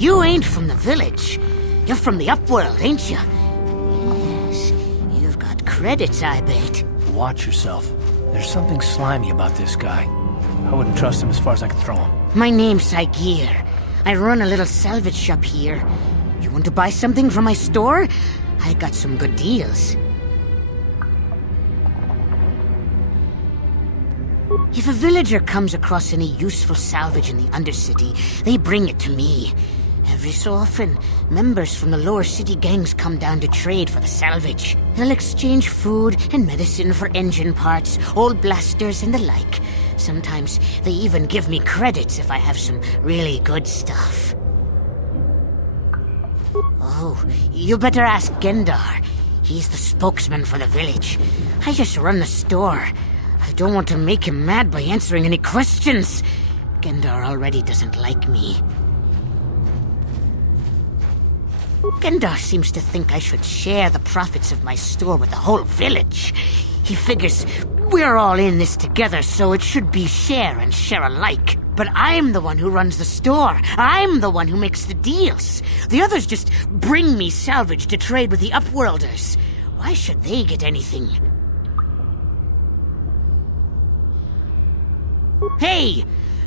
You ain't from the village. You're from the upworld, ain't you? Yes, you've got credits, I bet. Watch yourself. There's something slimy about this guy. I wouldn't trust him as far as I could throw him. My name's Saigir. I run a little salvage shop here. You want to buy something from my store? I got some good deals. If a villager comes across any useful salvage in the Undercity, they bring it to me. Every so often, members from the lower city gangs come down to trade for the salvage. They'll exchange food and medicine for engine parts, old blasters, and the like. Sometimes they even give me credits if I have some really good stuff. Oh, you better ask Gendar. He's the spokesman for the village. I just run the store. I don't want to make him mad by answering any questions. Gendar already doesn't like me. Gendar seems to think I should share the profits of my store with the whole village. He figures we're all in this together, so it should be share and share alike. But I'm the one who runs the store. I'm the one who makes the deals. The others just bring me salvage to trade with the Upworlders. Why should they get anything? Hey!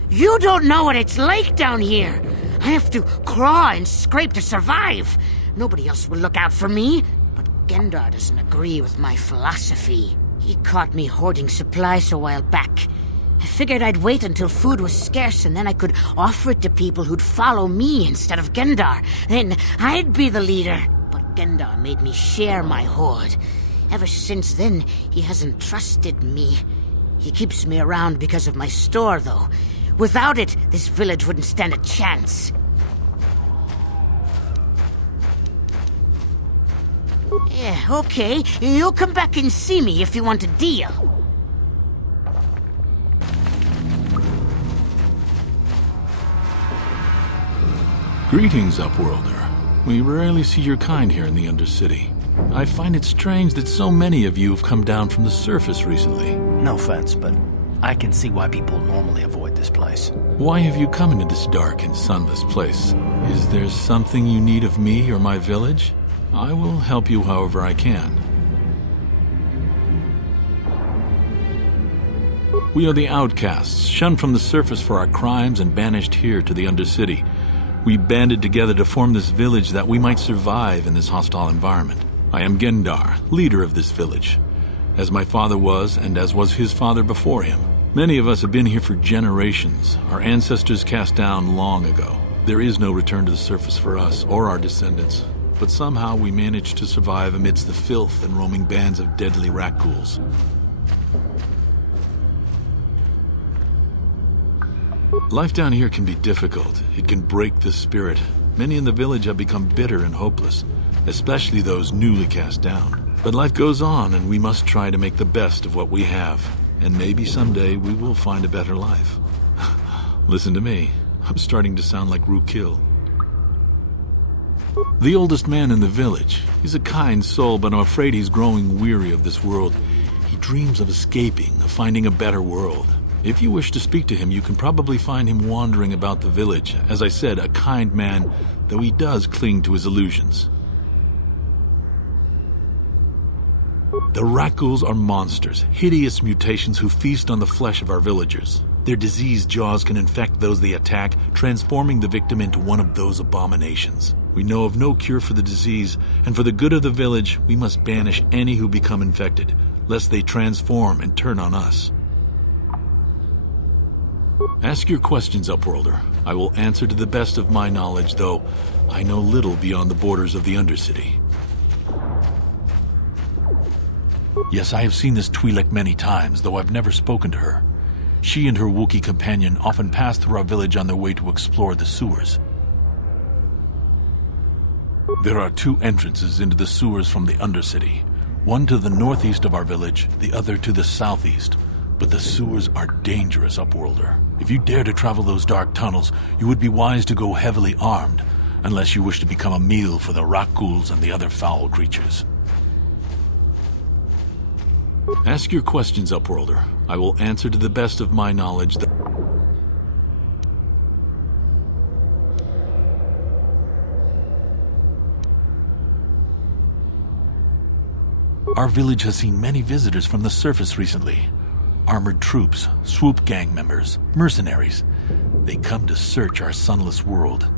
You don't know what it's like down here! I have to claw and scrape to survive! Nobody else will look out for me! But Gendar doesn't agree with my philosophy. He caught me hoarding supplies a while back. I figured I'd wait until food was scarce and then I could offer it to people who'd follow me instead of Gendar. Then I'd be the leader. But Gendar made me share my hoard. Ever since then, he hasn't trusted me. He keeps me around because of my store, though. Without it, this village wouldn't stand a chance. Yeah, okay. You'll come back and see me if you want a deal. Greetings, Upworlder. We rarely see your kind here in the Undercity. I find it strange that so many of you have come down from the surface recently. No offense, but I can see why people normally avoid this place. Why have you come into this dark and sunless place? Is there something you need of me or my village? I will help you however I can. We are the outcasts, shunned from the surface for our crimes and banished here to the Undercity. We banded together to form this village that we might survive in this hostile environment. I am Gendar, leader of this village, as my father was and as was his father before him. Many of us have been here for generations, our ancestors cast down long ago. There is no return to the surface for us or our descendants, but somehow we managed to survive amidst the filth and roaming bands of deadly rat ghouls. Life down here can be difficult. It can break the spirit. Many in the village have become bitter and hopeless, especially those newly cast down. But life goes on, and we must try to make the best of what we have. And maybe someday we will find a better life. Listen to me. I'm starting to sound like Rookil. The oldest man in the village. He's a kind soul, but I'm afraid he's growing weary of this world. He dreams of escaping, of finding a better world. If you wish to speak to him, you can probably find him wandering about the village. As I said, a kind man, though he does cling to his illusions. The rat ghouls are monsters, hideous mutations who feast on the flesh of our villagers. Their diseased jaws can infect those they attack, transforming the victim into one of those abominations. We know of no cure for the disease, and for the good of the village, we must banish any who become infected, lest they transform and turn on us. Ask your questions, Upworlder. I will answer to the best of my knowledge, though I know little beyond the borders of the Undercity. Yes, I have seen this Twi'lek many times, though I've never spoken to her. She and her Wookiee companion often pass through our village on their way to explore the sewers. There are two entrances into the sewers from the Undercity. One to the northeast of our village, the other to the southeast. But the sewers are dangerous, Upworlder. If you dare to travel those dark tunnels, you would be wise to go heavily armed, unless you wish to become a meal for the rat ghouls and the other foul creatures. Ask your questions, Upworlder. I will answer to the best of my knowledge. Our village has seen many visitors from the surface recently. Armored troops, swoop gang members, mercenaries. They come to search our sunless world.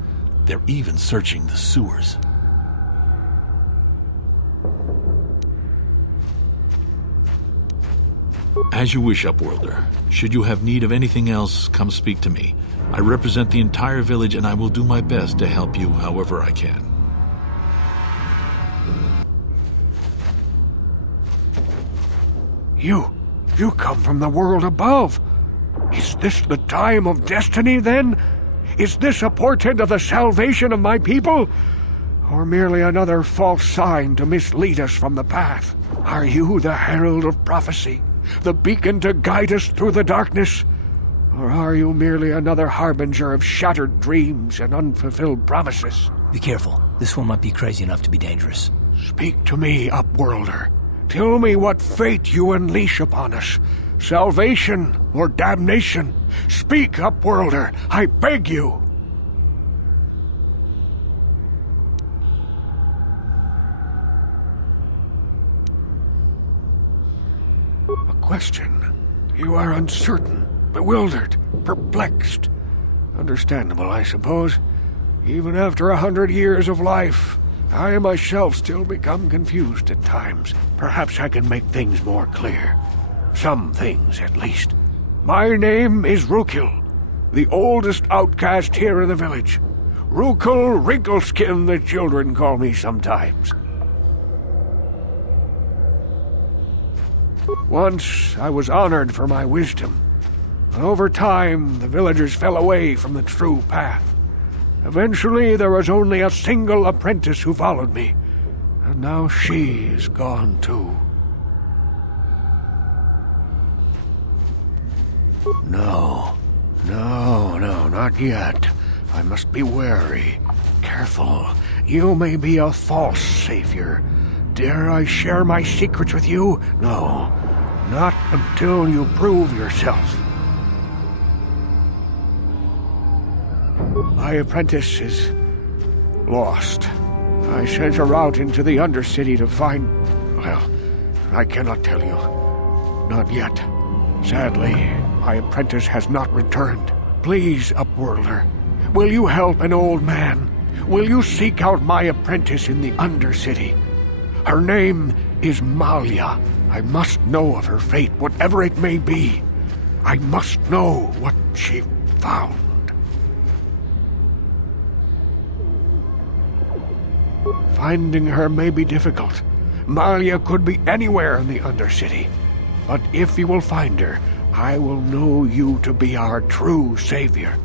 They're even searching the sewers. As you wish, Upworlder. Should you have need of anything else, come speak to me. I represent the entire village and I will do my best to help you however I can. You come from the world above. Is this the time of destiny, then? Is this a portent of the salvation of my people? Or merely another false sign to mislead us from the path? Are you the herald of prophecy? The beacon to guide us through the darkness? Or are you merely another harbinger of shattered dreams and unfulfilled promises? Be careful. This one might be crazy enough to be dangerous. Speak to me, Upworlder. Tell me what fate you unleash upon us. Salvation or damnation? Speak, Upworlder, I beg you. A question. You are uncertain, bewildered, perplexed. Understandable, I suppose. Even after 100 years of life, I myself still become confused at times. Perhaps I can make things more clear. Some things, at least. My name is Rukil, the oldest outcast here in the village. Rukil Wrinkleskin, the children call me sometimes. Once I was honored for my wisdom. Over time, the villagers fell away from the true path. Eventually, there was only a single apprentice who followed me, and now she is gone too. No, not yet. I must be wary, careful. You may be a false savior. Dare I share my secrets with you? No, not until you prove yourself. My apprentice is lost. I sent her out into the Undercity to find... Well, I cannot tell you. Not yet. Sadly, my apprentice has not returned. Please, Upworlder, will you help an old man? Will you seek out my apprentice in the Undercity? Her name is Malia. I must know of her fate, whatever it may be. I must know what she found. Finding her may be difficult. Malia could be anywhere in the Undercity. But if you will find her, I will know you to be our true savior.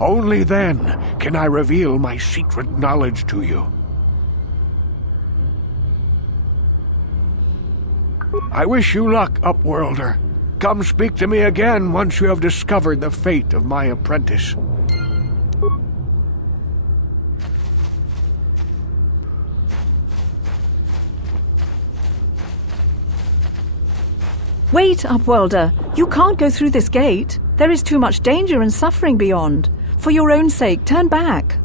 Only then can I reveal my secret knowledge to you. I wish you luck, Upworlder. Come speak to me again once you have discovered the fate of my apprentice. Wait, Upworlder. You can't go through this gate. There is too much danger and suffering beyond. For your own sake, turn back.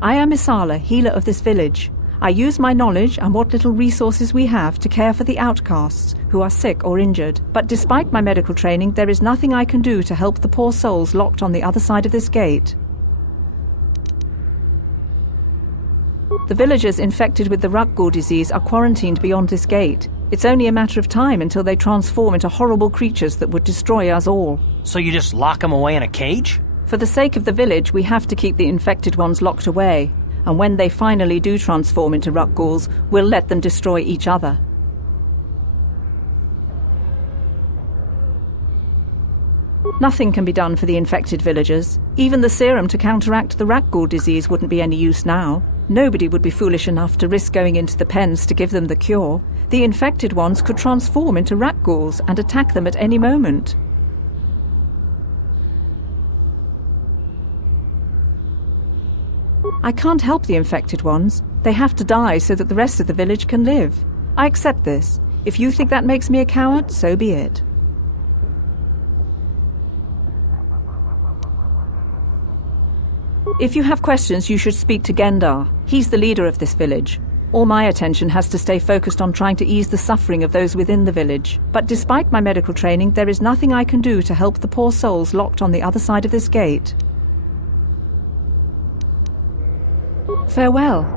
I am Isala, healer of this village. I use my knowledge and what little resources we have to care for the outcasts who are sick or injured. But despite my medical training, there is nothing I can do to help the poor souls locked on the other side of this gate. The villagers infected with the Rukgul disease are quarantined beyond this gate. It's only a matter of time until they transform into horrible creatures that would destroy us all. So you just lock them away in a cage? For the sake of the village, we have to keep the infected ones locked away. And when they finally do transform into Rukguls, we'll let them destroy each other. Nothing can be done for the infected villagers. Even the serum to counteract the Rukgul disease wouldn't be any use now. Nobody would be foolish enough to risk going into the pens to give them the cure. The infected ones could transform into Rukguls and attack them at any moment. I can't help the infected ones. They have to die so that the rest of the village can live. I accept this. If you think that makes me a coward, so be it. If you have questions, you should speak to Gendar. He's the leader of this village. All my attention has to stay focused on trying to ease the suffering of those within the village. But despite my medical training, there is nothing I can do to help the poor souls locked on the other side of this gate. Farewell.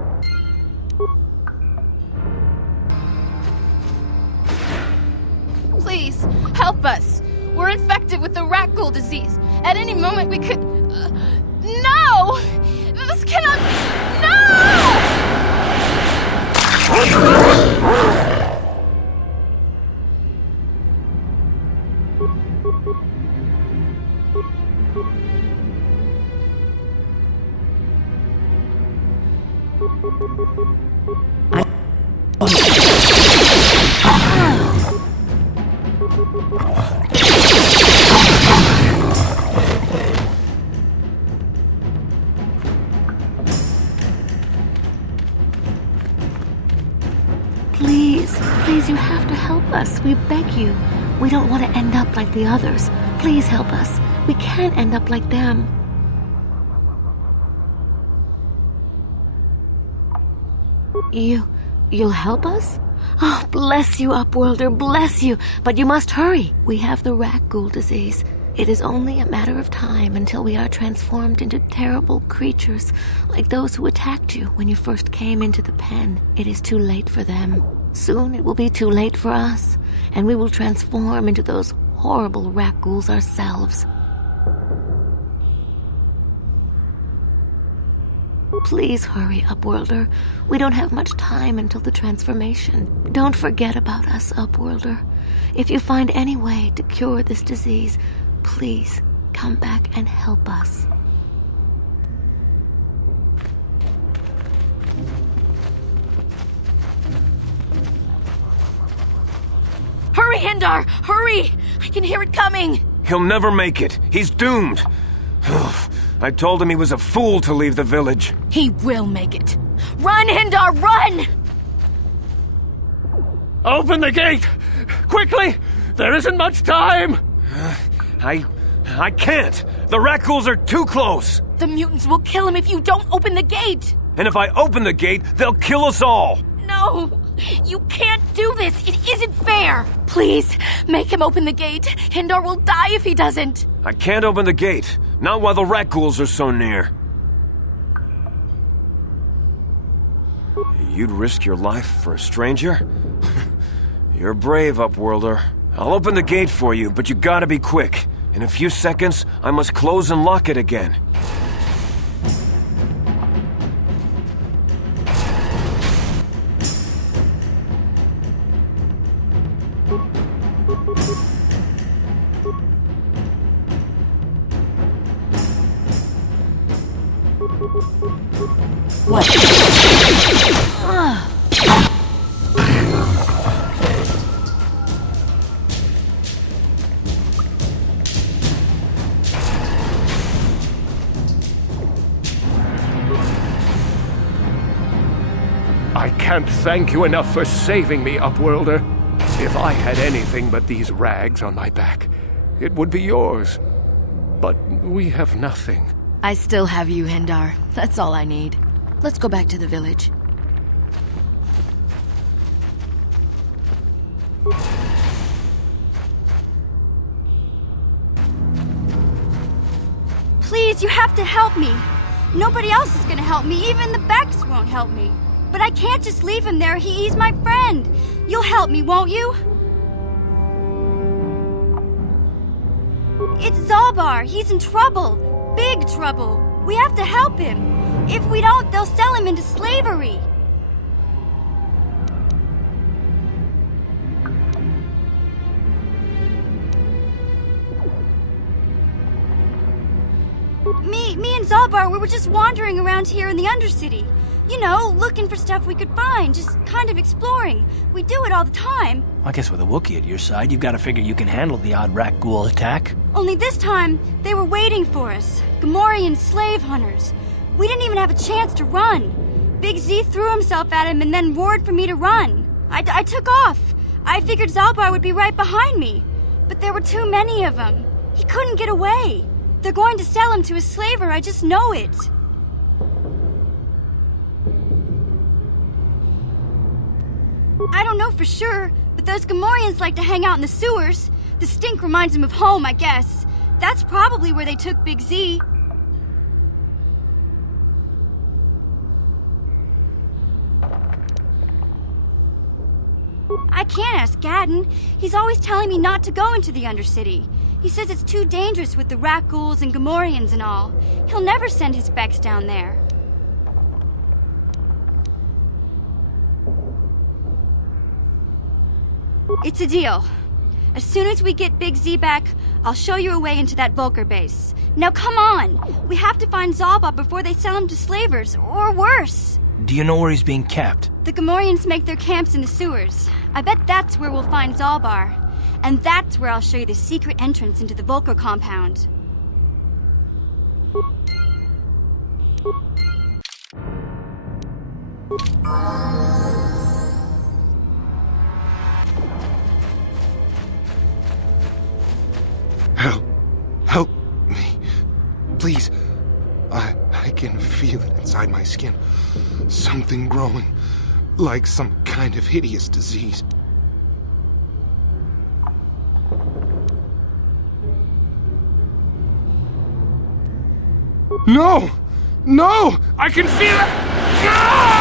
Please, help us. We're infected with the rat ghoul disease. At any moment we could... no! This cannot be... No! Please, you have to help us. We beg you. We don't want to end up like the others. Please help us. We can't end up like them. You'll help us? Oh, bless you, Upworlder, bless you. But you must hurry. We have the rat ghoul disease. It is only a matter of time until we are transformed into terrible creatures, like those who attacked you when you first came into the pen. It is too late for them. Soon it will be too late for us, and we will transform into those horrible rat ghouls ourselves. Please hurry, Upworlder. We don't have much time until the transformation. Don't forget about us, Upworlder. If you find any way to cure this disease, please come back and help us. Hurry, Hendar! Hurry! I can hear it coming! He'll never make it. He's doomed. I told him he was a fool to leave the village. He will make it. Run, Hendar, run! Open the gate! Quickly! There isn't much time! I can't. The rat ghouls are too close. The mutants will kill him if you don't open the gate! And if I open the gate, they'll kill us all. No! You can't do this! It isn't fair! Please, make him open the gate. Hendar will die if he doesn't. I can't open the gate. Not while the rat ghouls are so near. You'd risk your life for a stranger? You're brave, Upworlder. I'll open the gate for you, but you gotta be quick. In a few seconds, I must close and lock it again. What? I can't thank you enough for saving me, Upworlder. If I had anything but these rags on my back, it would be yours. But we have nothing. I still have you, Hendar. That's all I need. Let's go back to the village. Please, you have to help me. Nobody else is gonna help me. Even the Becks won't help me. But I can't just leave him there. He's my friend. You'll help me, won't you? It's Zalbar. He's in trouble. Big trouble. We have to help him. If we don't, they'll sell him into slavery. Me and Zalbar, we were just wandering around here in the Undercity. You know, looking for stuff we could find, just kind of exploring. We do it all the time. I guess with a Wookiee at your side, you've got to figure you can handle the odd rat ghoul attack. Only this time, they were waiting for us. Gamorrean slave hunters. We didn't even have a chance to run. Big Z threw himself at him and then roared for me to run. I took off. I figured Zalbar would be right behind me. But there were too many of them. He couldn't get away. They're going to sell him to a slaver, I just know it. I don't know for sure, but those Gamorreans like to hang out in the sewers. The stink reminds them of home, I guess. That's probably where they took Big Z. I can't ask Gadden. He's always telling me not to go into the Undercity. He says it's too dangerous with the rat ghouls and Gamorreans and all. He'll never send his Becks down there. It's a deal. As soon as we get Big Z back, I'll show you a way into that Volker base. Now come on! We have to find Zalba before they sell him to slavers, or worse. Do you know where he's being kept? The Gamorreans make their camps in the sewers. I bet that's where we'll find Zalbar. And that's where I'll show you the secret entrance into the Volker compound. Help me. Please. I can feel it inside my skin. Something growing. Like some kind of hideous disease. No! No! I can feel it! Ah!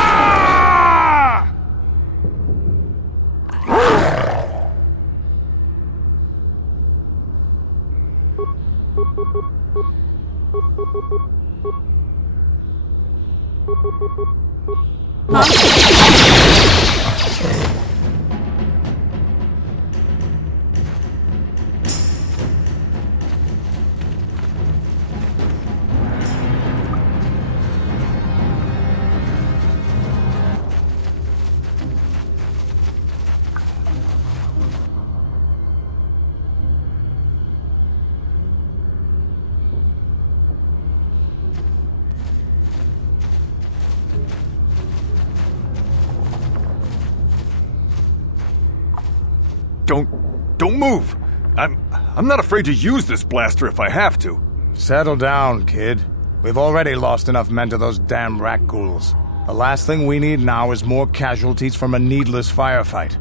Don't move! I'm not afraid to use this blaster if I have to. Settle down, kid. We've already lost enough men to those damn rat ghouls. The last thing we need now is more casualties from a needless firefight.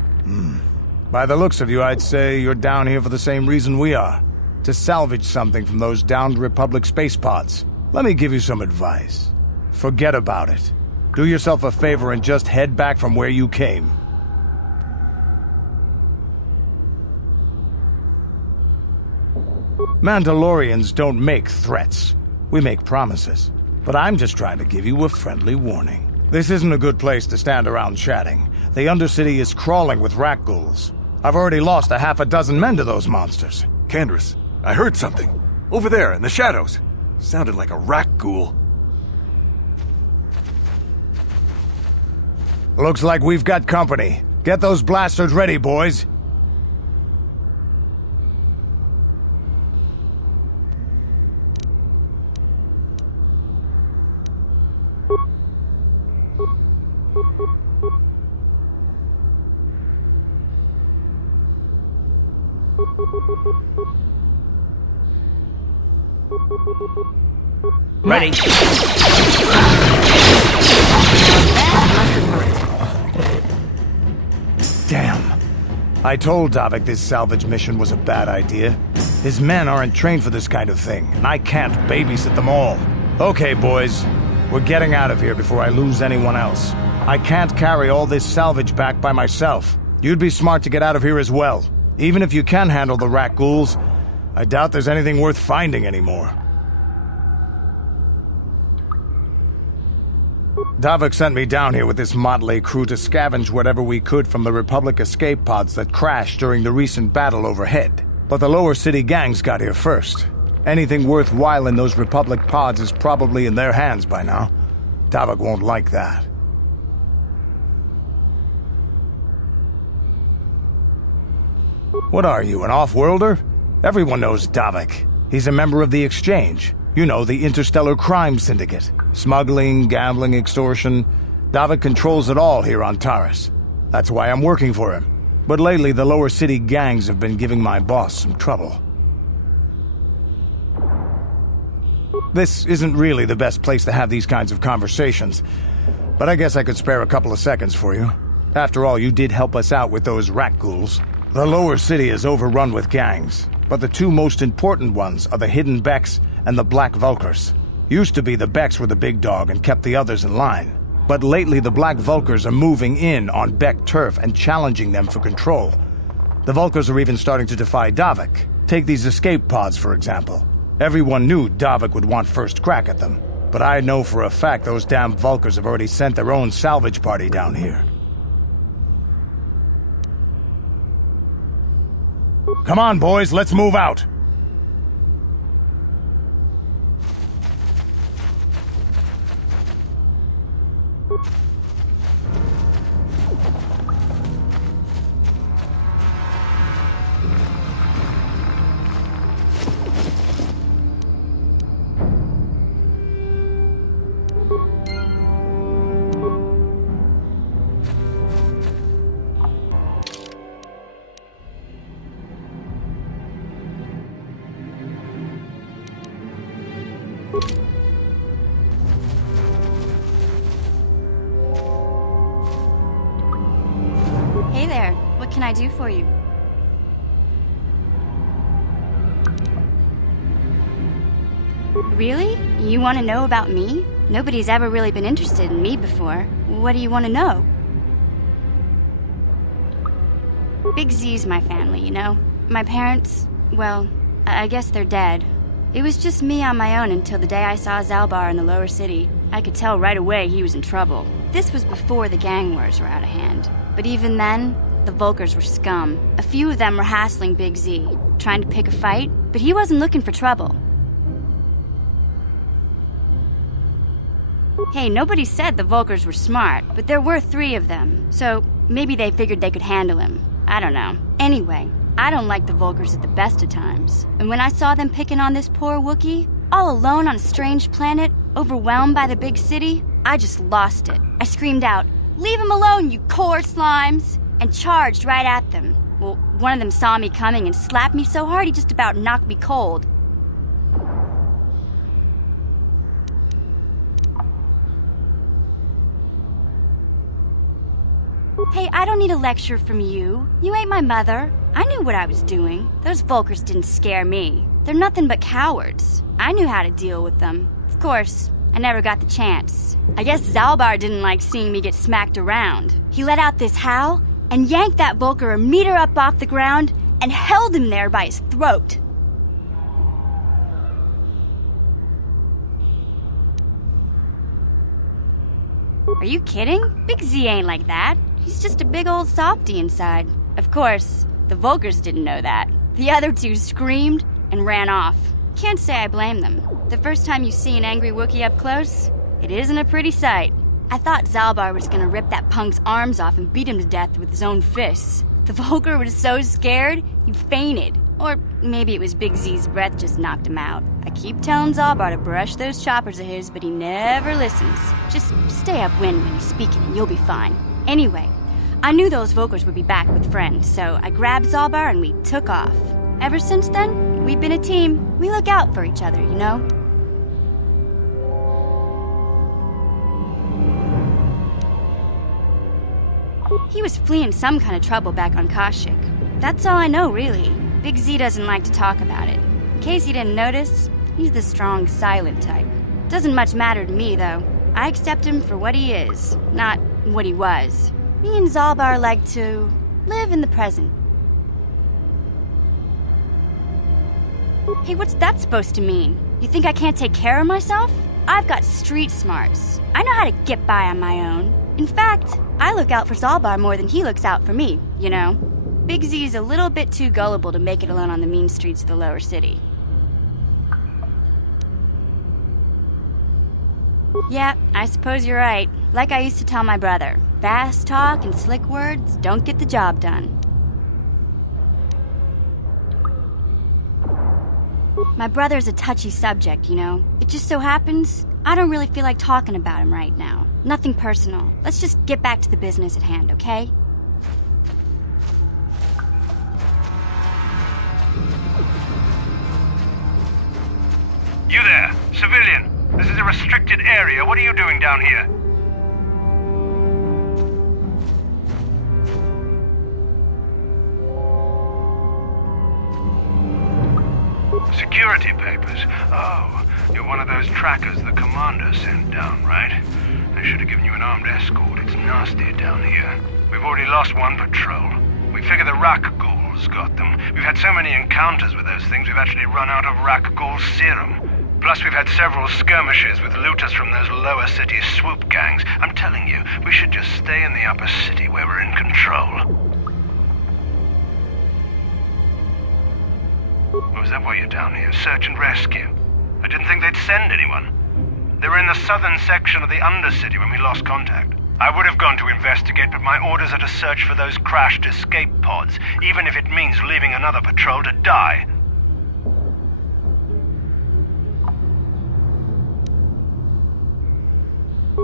By the looks of you, I'd say you're down here for the same reason we are. To salvage something from those downed Republic space pods. Let me give you some advice. Forget about it. Do yourself a favor and just head back from where you came. Mandalorians don't make threats. We make promises. But I'm just trying to give you a friendly warning. This isn't a good place to stand around chatting. The Undercity is crawling with rat ghouls. I've already lost a half a dozen men to those monsters. Candace, I heard something. Over there, in the shadows. Sounded like a rat ghoul. Looks like we've got company. Get those blasters ready, boys. Ready. Damn. I told Davik this salvage mission was a bad idea. His men aren't trained for this kind of thing, and I can't babysit them all. Okay, boys. We're getting out of here before I lose anyone else. I can't carry all this salvage back by myself. You'd be smart to get out of here as well. Even if you can handle the rat ghouls, I doubt there's anything worth finding anymore. Davik sent me down here with this motley crew to scavenge whatever we could from the Republic escape pods that crashed during the recent battle overhead. But the lower city gangs got here first. Anything worthwhile in those Republic pods is probably in their hands by now. Davik won't like that. What are you, an off-worlder? Everyone knows Davik. He's a member of the Exchange. You know, the Interstellar Crime Syndicate. Smuggling, gambling, extortion. Davik controls it all here on Taris. That's why I'm working for him. But lately, the lower city gangs have been giving my boss some trouble. This isn't really the best place to have these kinds of conversations, but I guess I could spare a couple of seconds for you. After all, you did help us out with those rat ghouls. The lower city is overrun with gangs, but the two most important ones are the Hidden Becks and the Black Vulkars. Used to be the Becks were the big dog and kept the others in line. But lately the Black Vulkars are moving in on Beck turf and challenging them for control. The Vulkars are even starting to defy Davik. Take these escape pods, for example. Everyone knew Davik would want first crack at them. But I know for a fact those damn Vulkars have already sent their own salvage party down here. Come on, boys, let's move out! Hey there, what can I do for you? Really? You want to know about me? Nobody's ever really been interested in me before. What do you want to know? Big Z's my family, you know? My parents, well, I guess they're dead. It was just me on my own until the day I saw Zalbar in the lower city. I could tell right away he was in trouble. This was before the gang wars were out of hand. But even then, the Vulkars were scum. A few of them were hassling Big Z, trying to pick a fight, but he wasn't looking for trouble. Hey, nobody said the Vulkars were smart, but there were 3 of them, so maybe they figured they could handle him. I don't know. Anyway, I don't like the Vulkars at the best of times. And when I saw them picking on this poor Wookiee, all alone on a strange planet, overwhelmed by the big city, I just lost it. I screamed out, "Leave him alone, you core slimes!" and charged right at them. Well, one of them saw me coming and slapped me so hard he just about knocked me cold. Hey, I don't need a lecture from you. You ain't my mother. I knew what I was doing. Those Vulkars didn't scare me. They're nothing but cowards. I knew how to deal with them. Of course, I never got the chance. I guess Zalbar didn't like seeing me get smacked around. He let out this howl and yanked that Vulkar a meter up off the ground and held him there by his throat. Are you kidding? Big Z ain't like that. He's just a big old softy inside. Of course, the Vulkars didn't know that. The other 2 screamed and ran off. Can't say I blame them. The first time you see an angry Wookiee up close, it isn't a pretty sight. I thought Zalbar was gonna rip that punk's arms off and beat him to death with his own fists. The Vulkar was so scared, he fainted. Or maybe it was Big Z's breath just knocked him out. I keep telling Zalbar to brush those choppers of his, but he never listens. Just stay upwind when he's speaking and you'll be fine. Anyway, I knew those Vulkars would be back with friends, so I grabbed Zalbar and we took off. Ever since then, we've been a team. We look out for each other, you know? He was fleeing some kind of trouble back on Kashyyyk. That's all I know, really. Big Z doesn't like to talk about it. In case you didn't notice, he's the strong, silent type. Doesn't much matter to me, though. I accept him for what he is, not what he was. Me and Zalbar like to live in the present. Hey, what's that supposed to mean? You think I can't take care of myself? I've got street smarts. I know how to get by on my own. In fact, I look out for Zalbar more than he looks out for me, you know? Big Z's a little bit too gullible to make it alone on the mean streets of the lower city. Yeah, I suppose you're right. Like I used to tell my brother, fast talk and slick words don't get the job done. My brother's a touchy subject, you know? It just so happens I don't really feel like talking about him right now. Nothing personal. Let's just get back to the business at hand, okay? You there, civilian. This is a restricted area. What are you doing down here? Security papers? Oh, you're one of those trackers the commander sent down, right? They should have given you an armed escort. It's nasty down here. We've already lost one patrol. We figure the Rak ghouls got them. We've had so many encounters with those things, we've actually run out of Rak ghoul serum. Plus, we've had several skirmishes with looters from those lower city swoop gangs. I'm telling you, we should just stay in the upper city where we're in control. Or is that why you're down here? Search and rescue? I didn't think they'd send anyone. They were in the southern section of the Undercity when we lost contact. I would have gone to investigate, but my orders are to search for those crashed escape pods, even if it means leaving another patrol to die.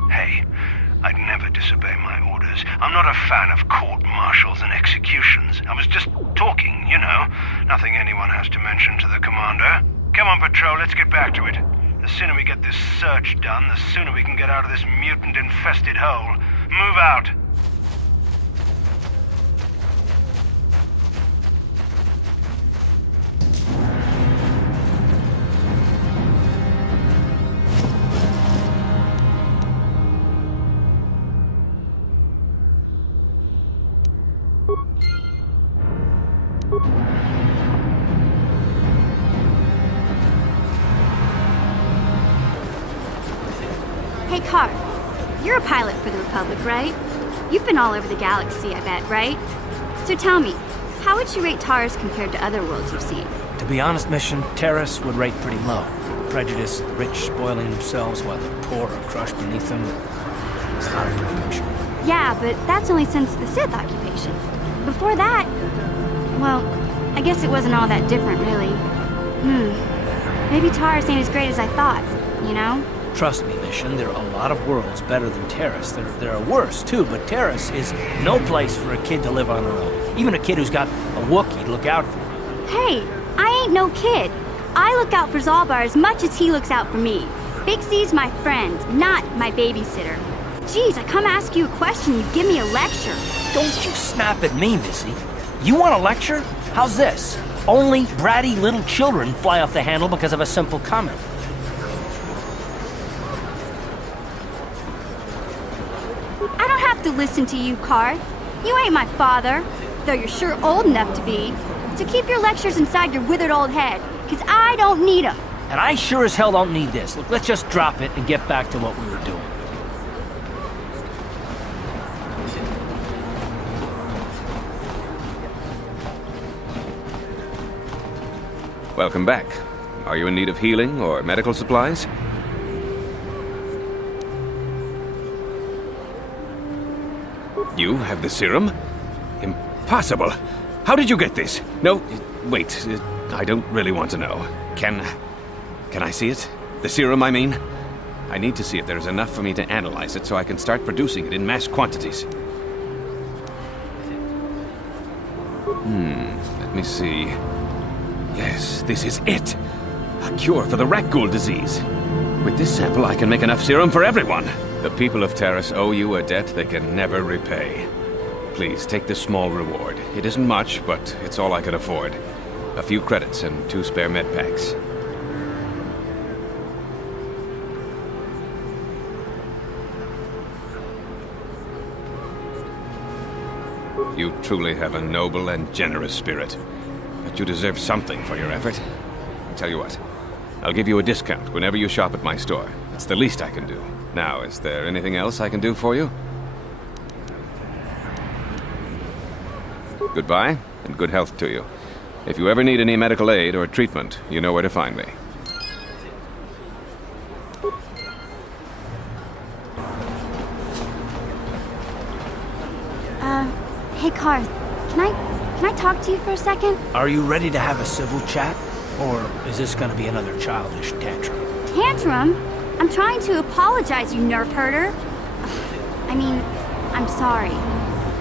Hey, I'd never disobey my orders. I'm not a fan of court-martials and executions. I was just talking, you know. Nothing anyone has to mention to the commander. Come on, patrol, let's get back to it. The sooner we get this search done, the sooner we can get out of this mutant-infested hole. Move out. Hey, Carr. You're a pilot for the Republic, right? You've been all over the galaxy, I bet, right? So tell me, how would you rate Taurus compared to other worlds you've seen? To be honest, Mission, Terrace would rate pretty low. Prejudiced, the rich spoiling themselves while the poor are crushed beneath them. It's not a good picture. Yeah, but that's only since the Sith occupation. Before that, well, I guess it wasn't all that different, really. Maybe Taurus ain't as great as I thought, you know? Trust me, Mission, there are a lot of worlds better than Terrace. There are worse, too, but Terrace is no place for a kid to live on her own. Even a kid who's got a Wookiee to look out for. Hey, I ain't no kid. I look out for Zalbar as much as he looks out for me. Big Z's my friend, not my babysitter. Geez, I come ask you a question, you give me a lecture. Don't you snap at me, Missy. You want a lecture? How's this? Only bratty little children fly off the handle because of a simple comment. I don't have to listen to you, Carr. You ain't my father, though you're sure old enough to be. So keep your lectures inside your withered old head, because I don't need them. And I sure as hell don't need this. Look, let's just drop it and get back to what we were doing. Welcome back. Are you in need of healing or medical supplies? You have the serum? Impossible. How did you get this? No, wait. I don't really want to know. Can I see it? The serum, I mean? I need to see if there's enough for me to analyze it so I can start producing it in mass quantities. Let me see. Yes, this is it. A cure for the rat ghoul disease. With this sample, I can make enough serum for everyone. The people of Terrace owe you a debt they can never repay. Please, take this small reward. It isn't much, but it's all I can afford. A few credits and 2 spare med packs. You truly have a noble and generous spirit. But you deserve something for your effort. I'll tell you what. I'll give you a discount whenever you shop at my store. It's the least I can do. Now, is there anything else I can do for you? Goodbye, and good health to you. If you ever need any medical aid or treatment, you know where to find me. Hey, Carr, can I talk to you for a second? Are you ready to have a civil chat? Or is this gonna be another childish tantrum? Tantrum? I'm trying to apologize, you nerf herder. I mean, I'm sorry.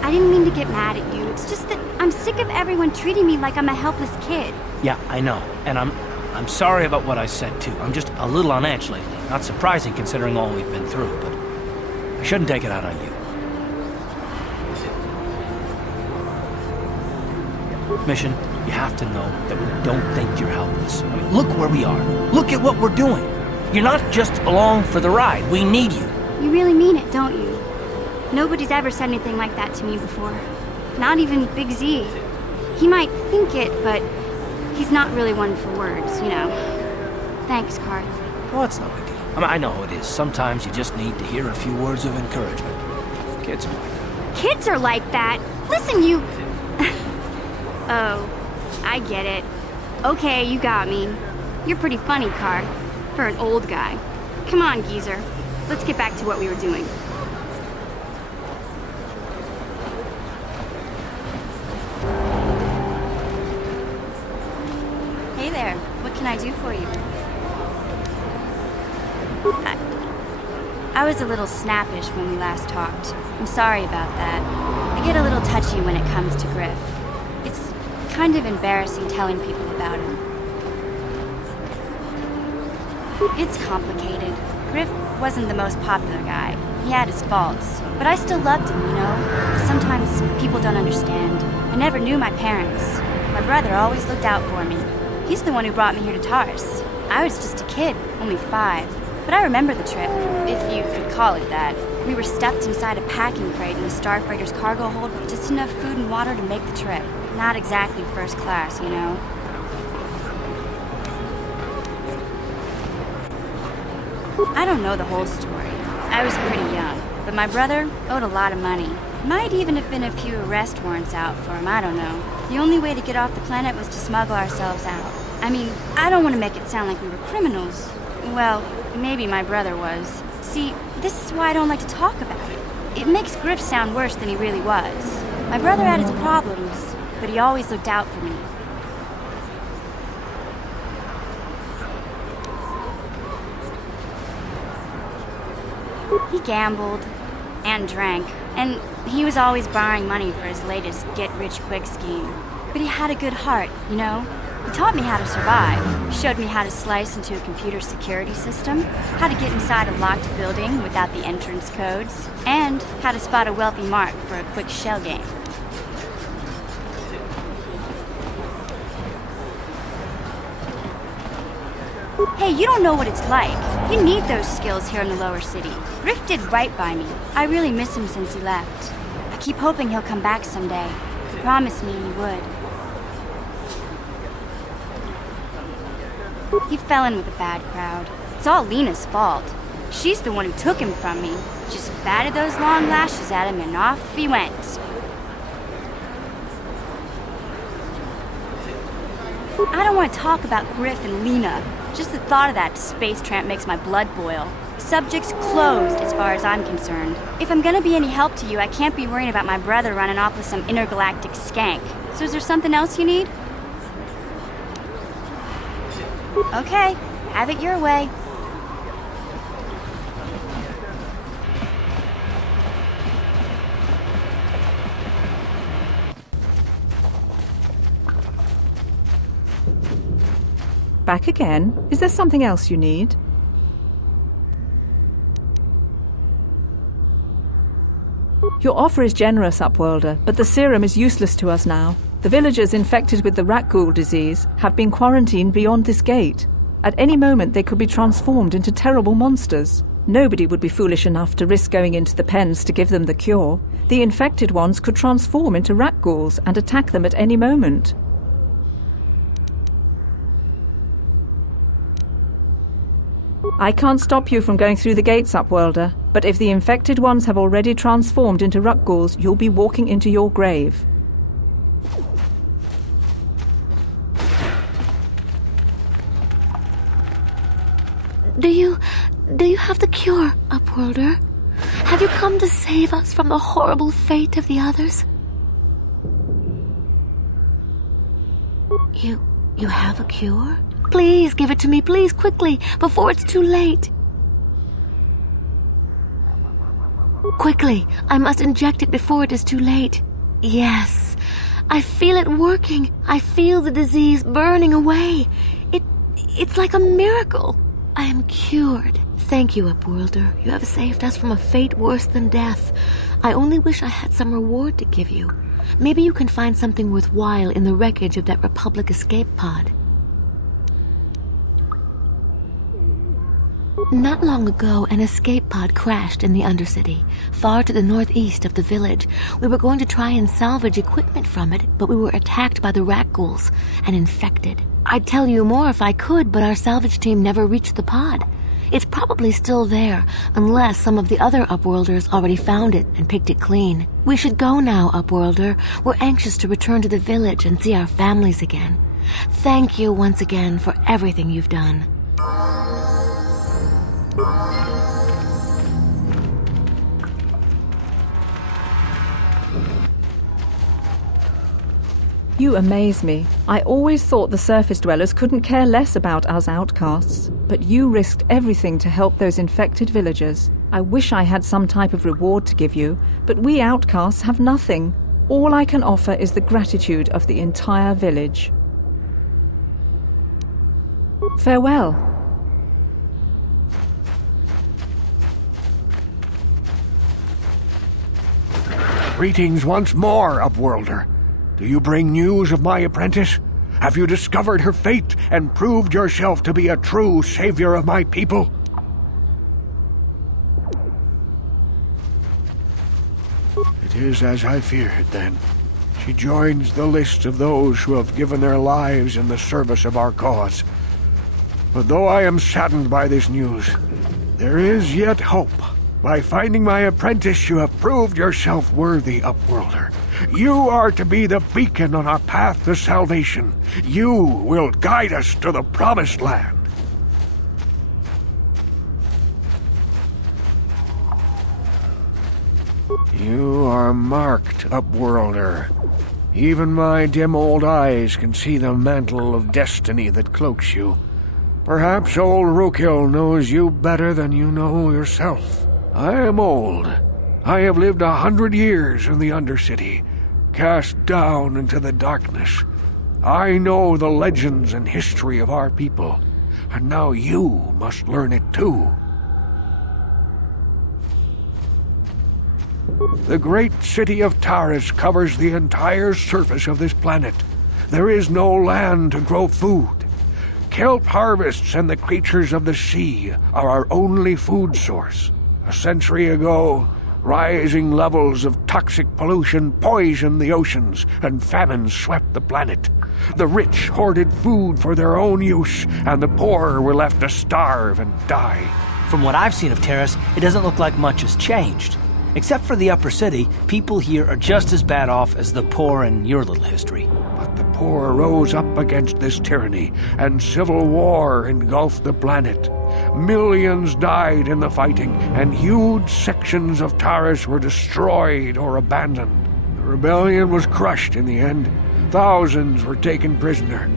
I didn't mean to get mad at you. It's just that I'm sick of everyone treating me like I'm a helpless kid. Yeah, I know. And I'm sorry about what I said, too. I'm just a little on edge lately. Not surprising considering all we've been through, but I shouldn't take it out on you. Mission, you have to know that we don't think you're helpless. I mean, look where we are. Look at what we're doing. You're not just along for the ride. We need you. You really mean it, don't you? Nobody's ever said anything like that to me before. Not even Big Z. He might think it, but he's not really one for words, you know. Thanks, Card. Well, it's no big deal. I mean, I know it is. Sometimes you just need to hear a few words of encouragement. Kids are like that. Kids are like that? Listen, you... Oh, I get it. Okay, you got me. You're pretty funny, Card. For an old guy. Come on, geezer. Let's get back to what we were doing. Hey there. What can I do for you? I was a little snappish when we last talked. I'm sorry about that. I get a little touchy when it comes to Griff. It's kind of embarrassing telling people about him. It's complicated. Griff wasn't the most popular guy. He had his faults. But I still loved him, you know? Sometimes people don't understand. I never knew my parents. My brother always looked out for me. He's the one who brought me here to Tars. I was just a kid, only 5. But I remember the trip, if you could call it that. We were stuffed inside a packing crate in the Starfreighter's cargo hold with just enough food and water to make the trip. Not exactly first class, you know? I don't know the whole story. I was pretty young, but my brother owed a lot of money. Might even have been a few arrest warrants out for him, I don't know. The only way to get off the planet was to smuggle ourselves out. I mean, I don't want to make it sound like we were criminals. Well, maybe my brother was. See, this is why I don't like to talk about it. It makes Griff sound worse than he really was. My brother had his problems, but he always looked out for me. He gambled and drank, and he was always borrowing money for his latest get-rich-quick scheme. But he had a good heart, you know? He taught me how to survive. He showed me how to slice into a computer security system, how to get inside a locked building without the entrance codes, and how to spot a wealthy mark for a quick shell game. Hey, you don't know what it's like. You need those skills here in the lower city. Griff did right by me. I really miss him since he left. I keep hoping he'll come back someday. He promised me he would. He fell in with a bad crowd. It's all Lena's fault. She's the one who took him from me. Just batted those long lashes at him and off he went. I don't want to talk about Griff and Lena. Just the thought of that space tramp makes my blood boil. Subject's closed as far as I'm concerned. If I'm gonna be any help to you, I can't be worrying about my brother running off with some intergalactic skank. So is there something else you need? Okay, have it your way. Back again? Is there something else you need? Your offer is generous, Upworlder, but the serum is useless to us now. The villagers infected with the rat ghoul disease have been quarantined beyond this gate. At any moment they could be transformed into terrible monsters. Nobody would be foolish enough to risk going into the pens to give them the cure. The infected ones could transform into rat ghouls and attack them at any moment. I can't stop you from going through the gates, Upworlder, but if the infected ones have already transformed into rat ghouls, you'll be walking into your grave. Do you have the cure, Upworlder? Have you come to save us from the horrible fate of the others? You have a cure? Please give it to me, please, quickly, before it's too late. Quickly, I must inject it before it is too late. Yes, I feel it working. I feel the disease burning away. It's like a miracle. I am cured. Thank you, Upworlder. You have saved us from a fate worse than death. I only wish I had some reward to give you. Maybe you can find something worthwhile in the wreckage of that Republic escape pod. Not long ago, an escape pod crashed in the Undercity, far to the northeast of the village. We were going to try and salvage equipment from it, but we were attacked by the rat ghouls and infected. I'd tell you more if I could, but our salvage team never reached the pod. It's probably still there, unless some of the other Upworlders already found it and picked it clean. We should go now, Upworlder. We're anxious to return to the village and see our families again. Thank you once again for everything you've done. You amaze me. I always thought the surface dwellers couldn't care less about us outcasts, but you risked everything to help those infected villagers. I wish I had some type of reward to give you, but we outcasts have nothing. All I can offer is the gratitude of the entire village. Farewell. Greetings once more, Upworlder. Do you bring news of my apprentice? Have you discovered her fate and proved yourself to be a true savior of my people? It is as I feared, then. She joins the list of those who have given their lives in the service of our cause. But though I am saddened by this news, there is yet hope. By finding my apprentice, you have proved yourself worthy, Upworlder. You are to be the beacon on our path to salvation. You will guide us to the Promised Land. You are marked, Upworlder. Even my dim old eyes can see the mantle of destiny that cloaks you. Perhaps old Rookhill knows you better than you know yourself. I am old. I have lived 100 years in the Undercity, cast down into the darkness. I know the legends and history of our people, and now you must learn it too. The great city of Taris covers the entire surface of this planet. There is no land to grow food. Kelp harvests and the creatures of the sea are our only food source. A century ago, rising levels of toxic pollution poisoned the oceans, and famine swept the planet. The rich hoarded food for their own use, and the poor were left to starve and die. From what I've seen of Terrace, it doesn't look like much has changed. Except for the upper city, people here are just as bad off as the poor in your little history. But the poor rose up against this tyranny, and civil war engulfed the planet. Millions died in the fighting, and huge sections of Taris were destroyed or abandoned. The rebellion was crushed in the end. Thousands were taken prisoner.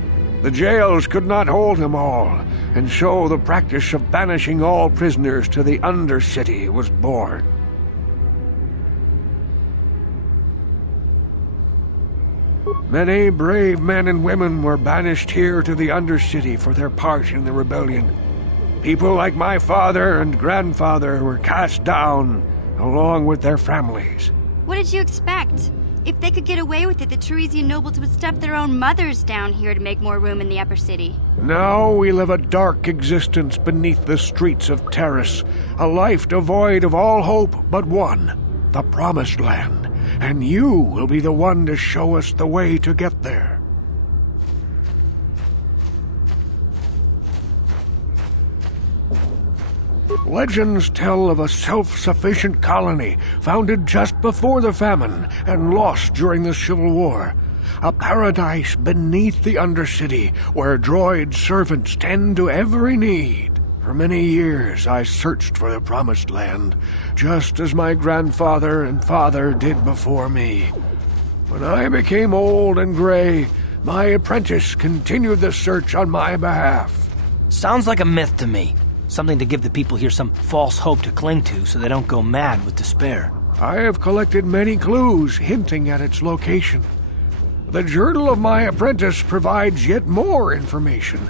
The jails could not hold them all, and so the practice of banishing all prisoners to the Undercity was born. Many brave men and women were banished here to the Undercity for their part in the rebellion. People like my father and grandfather were cast down, along with their families. What did you expect? If they could get away with it, the Teresian nobles would stuff their own mothers down here to make more room in the upper city. Now we live a dark existence beneath the streets of Taris, a life devoid of all hope but one, the Promised Land. And you will be the one to show us the way to get there. Legends tell of a self-sufficient colony founded just before the famine and lost during the Civil War. A paradise beneath the Undercity where droid servants tend to every need. For many years I searched for the Promised Land, just as my grandfather and father did before me. When I became old and gray, my apprentice continued the search on my behalf. Sounds like a myth to me. Something to give the people here some false hope to cling to so they don't go mad with despair. I have collected many clues hinting at its location. The journal of my apprentice provides yet more information,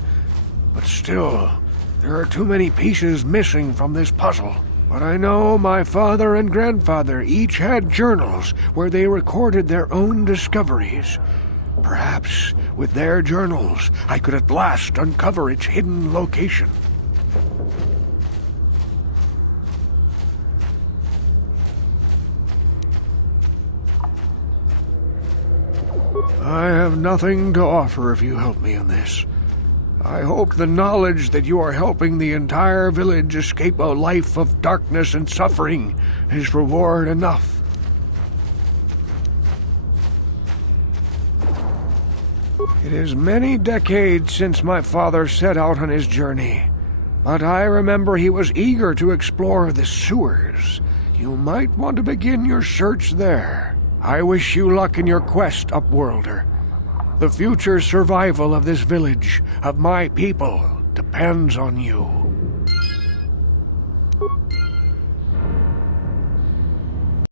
but still, there are too many pieces missing from this puzzle. But I know my father and grandfather each had journals where they recorded their own discoveries. Perhaps with their journals, I could at last uncover its hidden location. I have nothing to offer if you help me in this. I hope the knowledge that you are helping the entire village escape a life of darkness and suffering is reward enough. It is many decades since my father set out on his journey, but I remember he was eager to explore the sewers. You might want to begin your search there. I wish you luck in your quest, Upworlder. The future survival of this village, of my people, depends on you.